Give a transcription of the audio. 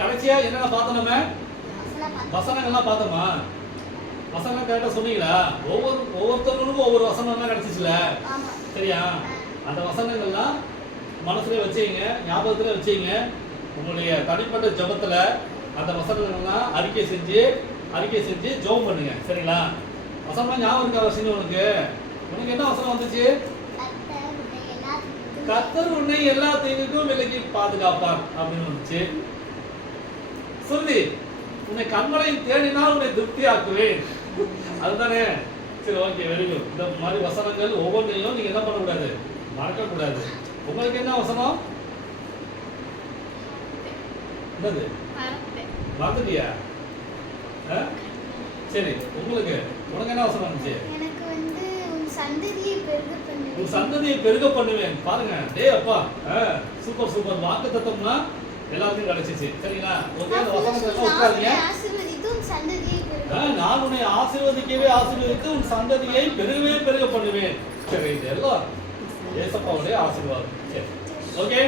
கடைசியா என்னென்ன பார்த்தோம் நம்ம? வசனங்கள்லாம் பார்த்தோமா? வசனம் கரெக்டாக சொன்னீங்களா? ஒவ்வொருத்தவங்களுக்கும் ஒவ்வொரு வசனம்லாம் கிடைச்சிச்சுல, சரியா? அந்த வசனங்கள்லாம் மனசுல வச்சுங்க, ஞாபகத்துல வச்சுங்க. உங்களுடைய தனிப்பட்ட ஜபத்துல அந்த வசனங்கள்லாம் அறிக்கை செஞ்சு ஜெபம் பண்ணுங்க, சரிங்களா? வசனம் ஞாபகம் இருக்கா? வசனம் உனக்கு என்ன வசனம் வந்துச்சு? கர்த்தர் உன்னை எல்லா தீங்குக்கும் விலக்கி பாதுகாப்பார் அப்படின்னு வந்துச்சு. சொல்லி உன்னை கண்மலை தேடினால் உன்னை திருப்தி ஆக்குவேன், அதுதானே? சரி, ஓகே, வெரி குட். இந்த மாதிரி வசனங்கள் ஒவ்வொன்றையும் நீங்க என்ன பண்ணக்கூடாது, மறக்க கூடாது. உங்களுக்கு என்ன வசனம்? என்னது? மறந்துட்டியா? சரி, உனக்கு என்ன வசனம் வந்துச்சு? எனக்கு வந்து உன் சந்ததியை பெருக பண்ணுவேன். பாருங்க, டேய் அப்பா, சூப்பர். வாக்குத்தத்தம்னா எல்லாத்துக்கும் கிடைச்சிச்சு, சரிங்களா? ஓகே, அந்த வசனத்தை உட்காருங்க. நான் உன்னை ஆசீர்வதித்து உன் சந்ததியை பெருக பண்ணுவேன். சரி, இது எல்லாம் ஏசப்பாவுடைய ஆசீர்வாதம். சரி, ஓகே.